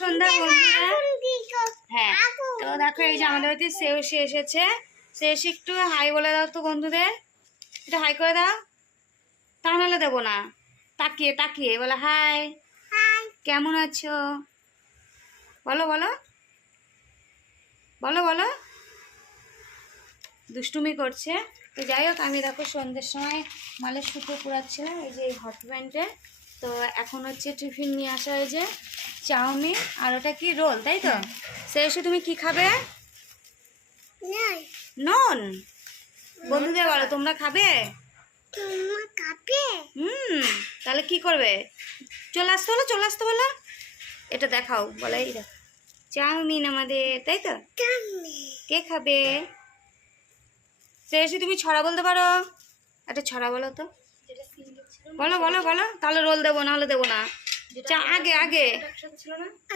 সন্ধ্যা বন্ধুরা। হ্যাঁ, তো দেখো এই যে আমাদের বাড়িতে শ্রেয়সী এসেছে। শ্রেয়সী একটু হাই বলে দাও তো বন্ধুদের, একটু হাই করে দাও। তা নাহলে দেবো না। তাকিয়ে তাকিয়ে বলে হাই, কেমন আছো বলো বলো বলো বলো। দুষ্টুমি করছে। তো যাই হোক, আমি দেখো সন্ধ্যের সময় মালের সুতো কুড়াচ্ছিলাম এই যে এই হট প্যান্টে। তো এখন হচ্ছে টিফিন নিয়ে আসা হয়েছে চাউমিন, আর ওটা কি রোল, তাই তো? শ্রেয়সী তুমি কি খাবে? নন। বন্ধুদের বলো তোমরা খাবে? তাহলে কি করবে? চলে আসতে বলো, চলে আসতে বলো। এটা দেখাও, বলে এই দেখো চাউমিন আমাদের, তাই তো? কে খাবে? শ্রেয়সী তুমি ছড়া বলতে পারো? একটা ছড়া বলো তো। বলো বলো বলো, তাহলে রোল দেবো, নাহলে দেবো না। আগে আগে